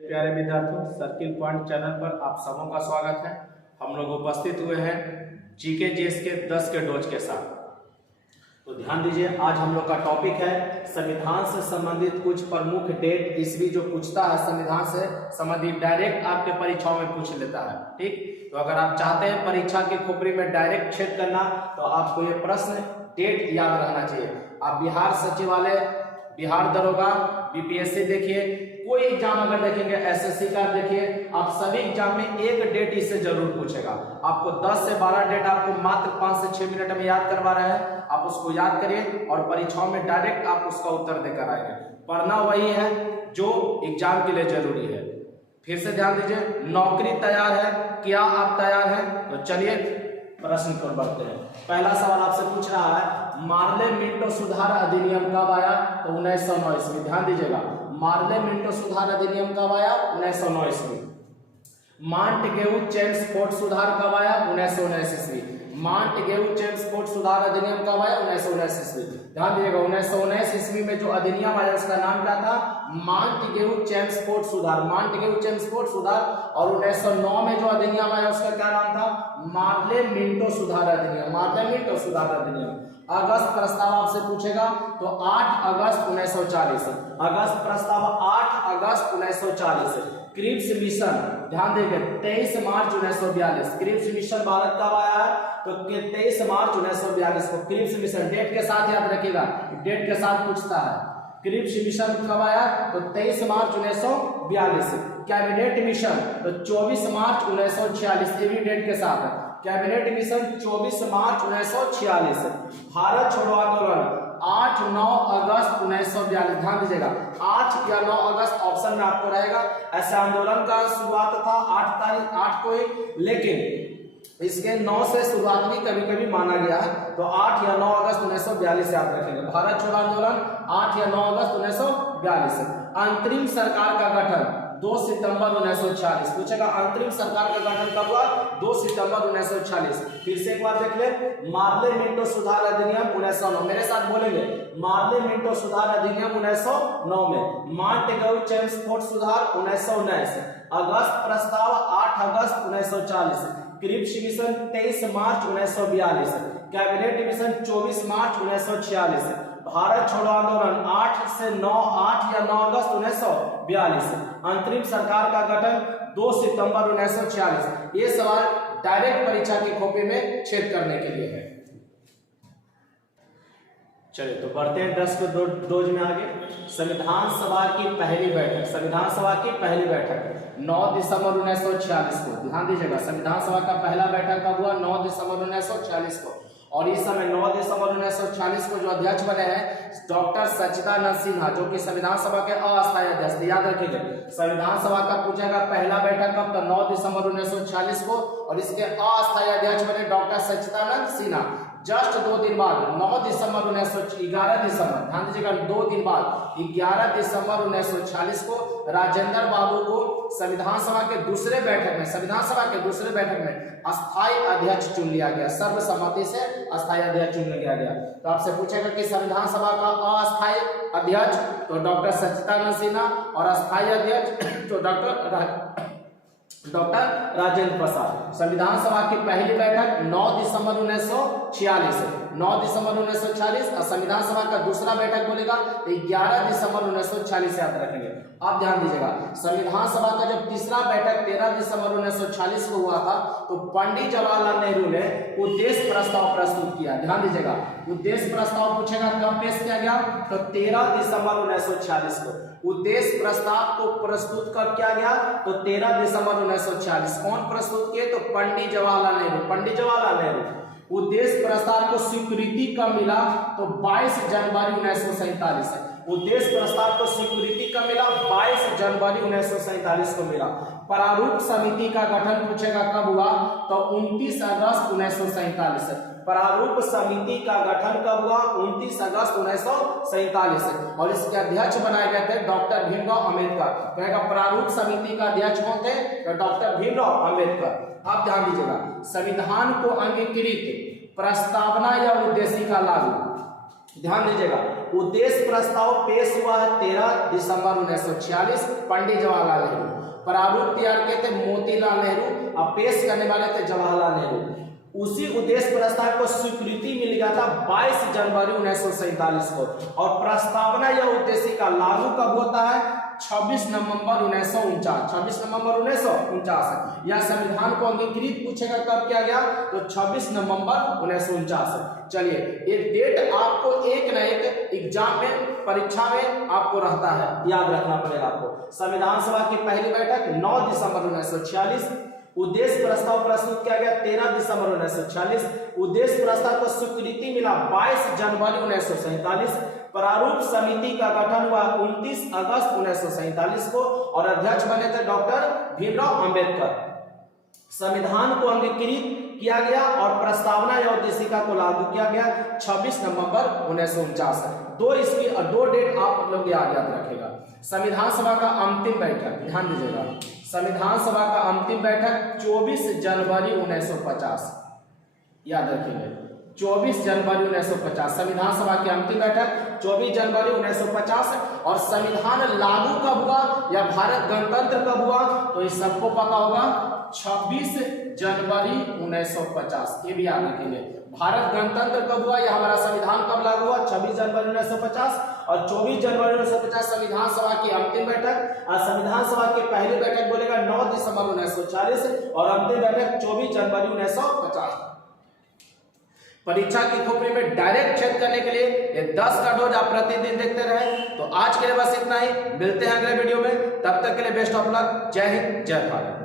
प्यारे विद्यार्थियों, circle point channel पर आप सबों का स्वागत है। हम लोग उपस्थित हुए हैं जीके जीएस के 10 के डोज के साथ। तो ध्यान दीजिए, आज हम लोग का टॉपिक है संविधान से संबंधित कुछ प्रमुख डेट ईस्वी जो पूछता है, संविधान से संबंधित डायरेक्ट आपके परीक्षाओं में पूछ लेता है। ठीक, तो अगर आप चाहते हैं परीक्षा की खोपड़ी में डायरेक्ट छेद करना तो आपको ये प्रश्न डेट याद रहना चाहिए। आप बिहार सचिवालय, बिहार दरोगा, बीपीएससी देखिए, कोई एग्जाम अगर देखेंगे, एसएससी का देखिए, आप सभी एग्जाम में एक डेट इससे जरूर पूछेगा। आपको 10 से 12 डेट आपको मात्र 5 से 6 मिनट में याद करवा रहे हैं। आप उसको याद करिए और परीक्षाओं में डायरेक्ट आप उसका उत्तर देकर आएंगे। पढ़ना वही है जो एग्जाम के लिए जरूरी है। फिर से ध्यान दीजिए, नौकरी तैयार है, क्या आप तैयार हैं? तो चलिए प्रश्न पर बढ़ते हैं। पहला सवाल आपसे पूछ रहा है, मार्ले मिंटो सुधार अधिनियम कब आया? तो 1909 ईस्वी। ध्यान दीजिएगा, मार्ले मिंटो सुधार अधिनियम कब आया? 1909 ईस्वी। मांटगेउ चेम्सफोर्ड सुधार कब आया? 1919 ईस्वी। मांटगेउ चेम्सफोर्ड सुधार अधिनियम कब आया? 1919 ईस्वी। ध्यान दीजिएगा, 1919 ईस्वी में जो अधिनियम आया उसका नाम क्या था? मांटगेउ चेम्सफोर्ड सुधार। मांटगेउ चेम्सफोर्ड सुधार। और 1909 में जो अधिनियम आया उसका क्या नाम था? मार्ले मिंटो सुधार अधिनियम। मार्ले मिंटो सुधार अधिनियम। अगस्त प्रस्ताव आपसे पूछेगा तो 8 अगस्त 1940। अगस्त प्रस्ताव 8 अगस्त 1940। क्रिप्स मिशन, ध्यान देंगे, 23 मार्च 1942। क्रिप्स मिशन भारत कब आया है? तो 23 मार्च 1942 को क्रिप्स मिशन, डेट के साथ याद रखिएगा, डेट के साथ पूछता है। क्रिप्स मिशन कब आया? तो 23 मार्च 1942। कैबिनेट मिशन तो 24 मार्च 1946, ये भी डेट के साथ है। कैबिनेट मिशन 24 मार्च 1946। भारत छोड़ो आंदोलन 8-9 अगस्त 1942। ध्यान दीजिएगा, 8 या 9 अगस्त ऑप्शन में आपको रहेगा। ऐसे आंदोलन का शुरुआत था 8 को ही, लेकिन इसके 9 से शुरुआत भी कभी कभी माना गया है। तो 8 या 9 अगस्त 1942 याद रखेंगे। भारत छोड़ो आंदोलन 8 या 9 अगस्त 1942। अंतरिम सरकार का गठन 2 सितंबर 1946। पूछेगा अंतरिम सरकार का गठन कब हुआ? 2 सितंबर 1946। फिर से एक बार देख ले, मार्ले मिंटो सुधार अधिनियम 1909। मेरे साथ बोलेंगे, मार्ले मिंटो सुधार अधिनियम 1909 में। मांटगेउ चेम्सफोर्ड सुधार 1919। अगस्त प्रस्ताव 8 अगस्त 1940। क्रिप्स मिशन 23 मार्च 1942। कैबिनेट मिशन 24 मार्च 1946। भारत छोड़ो आंदोलन 8 से 9 8 या 9 अगस्त 1942। अंतरिम सरकार का गठन 2 सितंबर 1946। ये सवाल डायरेक्ट परीक्षा की कॉपी में छेद करने के लिए है। चलिए तो बढ़ते हैं 10 के डोज में आगे। संविधान सभा की पहली बैठक, संविधान सभा की पहली बैठक 9 दिसंबर 1946 को। ध्यान दीजिएगा, संविधान सभा का पहला बैठक कब हुआ? 9 दिसंबर 1946 को। और इस समय 9 दिसंबर 1946 को जो अध्यक्ष बने हैं डॉक्टर सच्चिदानंद सिन्हा, जो कि संविधान सभा के अस्थायी अध्यक्ष। याद रखिएगा, संविधान सभा का पूछेगा पहला बैठक कब? तो 9 दिसंबर 1946 को। और इसके अस्थायी अध्यक्ष बने डॉक्टर सच्चिदानंद सिन्हा। जस्ट 2 दिन बाद 9 दिसंबर 11 दिसंबर, ध्यान दीजिएगा, 2 दिन बाद 11 दिसंबर 1946 को राजेंद्र बाबू को संविधान सभा के दूसरे बैठक में, संविधान सभा के दूसरे बैठक में अस्थायी अध्यक्ष चुन लिया गया। सर्वसम्मति से अस्थायी अध्यक्ष चुन लिया गया। तो आपसे पूछेगा कि संविधान सभा का अस्थायी अध्यक्ष तो डॉक्टर सच्चिदानंद सिन्हा, और अस्थायी अध्यक्ष तो डॉक्टर राजेंद्र प्रसाद। संविधान सभा की पहली बैठक 9 दिसंबर 1946, 9 दिसंबर 1946। और संविधान सभा का दूसरा बैठक बोलेगा 11 दिसंबर 1946 याद रखेंगे। आप ध्यान दीजिएगा, संविधान सभा का जब तीसरा बैठक 13 दिसंबर 1946 को हुआ था तो पंडित जवाहरलाल नेहरू ने उद्देश्य प्रस्ताव प्रस्तुत किया। ध्यान दीजिएगा, उद्देश्य प्रस्ताव पूछेगा कब पेश किया गया? तो 13 दिसंबर 1946 को। उद्देश्य प्रस्ताव को प्रस्तुत कब किया गया? तो 13 दिसंबर 1946। कौन प्रस्तुत किए? तो पंडित जवाहरलाल नेहरू, पंडित जवाहरलाल नेहरू। उद्देश्य प्रस्ताव को स्वीकृति कब मिला? तो 22 जनवरी 1947 है। उद्देश्य प्रस्ताव को स्वीकृति कब मिला? 22 जनवरी 1947 को मिला। प्रारूप समिति का गठन पूछेगा कब हुआ? तो 29 अगस्त 1947। प्रारूप समिति का गठन कब हुआ? 29 अगस्त 1947। और इसके अध्यक्ष बनाए गए थे डॉक्टर भीमराव अम्बेडकर। कहेगा प्रारूप समिति का अध्यक्ष कौन थे? तो डॉक्टर भीमराव अम्बेडकर। आप ध्यान दीजिएगा, संविधान को अंगीकृत प्रस्तावना या उद्देशिका लागू, ध्यान दीजिएगा, उद्देश्य प्रस्ताव पेश हुआ है 13 दिसंबर 1946, पंडित जवाहरलाल नेहरू। प्रारूप तैयार किए थे मोतीलाल नेहरू और पेश करने वाले थे जवाहरलाल नेहरू। उसी उद्देश्य प्रस्ताव को स्वीकृति मिल गया था 22 जनवरी 1947 को, और प्रस्तावना या उद्देश्य का लागू कब होता है? 26 नवंबर 1949। 26 नवंबर 1949 या संविधान को अंगीकृत पूछेगा कब किया गया? तो 26 नवंबर 1949। चलिए, ये डेट आपको एक न एक एग्जाम में, परीक्षा में आपको रहता है, याद रखना पड़ेगा आपको। संविधान सभा की पहली बैठक 9 दिसंबर 1946। उद्देश्य प्रस्ताव प्रस्तुत किया गया 13 दिसंबर 1946। उद्देश्य प्रस्ताव को स्वीकृति मिला 22 जनवरी 1947। प्रारूप समिति का गठन हुआ 29 अगस्त 1947 को, और अध्यक्ष बने थे डॉक्टर भीमराव अंबेडकर। संविधान को अंगीकृत किया गया और प्रस्तावना या उद्देशिका को लागू किया गया 26 नवंबर 1949। दो डेट आप लोग याद रखेगा। संविधान सभा का अंतिम बैठक, ध्यान दीजिएगा, संविधान सभा का अंतिम बैठक 24 जनवरी 1950, याद रखिएगा, 24 जनवरी 1950 संविधान सभा की अंतिम बैठक 24 जनवरी 1950। और संविधान लागू कब हुआ या भारत गणतंत्र कब हुआ? तो ये सबको पता होगा, 26 जनवरी 1950। ये भी याद रखेंगे। भारत गणतंत्र कब हुआ या हमारा संविधान कब लागू हुआ? 26 जनवरी 1950। और 24 जनवरी 1950 संविधान सभा की अंतिम बैठक। और संविधान सभा की पहली बैठक बोलेगा 9 दिसंबर 1940 और अंतिम बैठक 24 जनवरी 1950। परीक्षा की खोपड़ी में डायरेक्ट चेक करने के लिए ये 10 का डोज आप प्रतिदिन देखते रहे। तो आज के लिए बस इतना ही, मिलते हैं अगले वीडियो में, तब तक के लिए बेस्ट ऑफ लक। जय हिंद, जय भारत।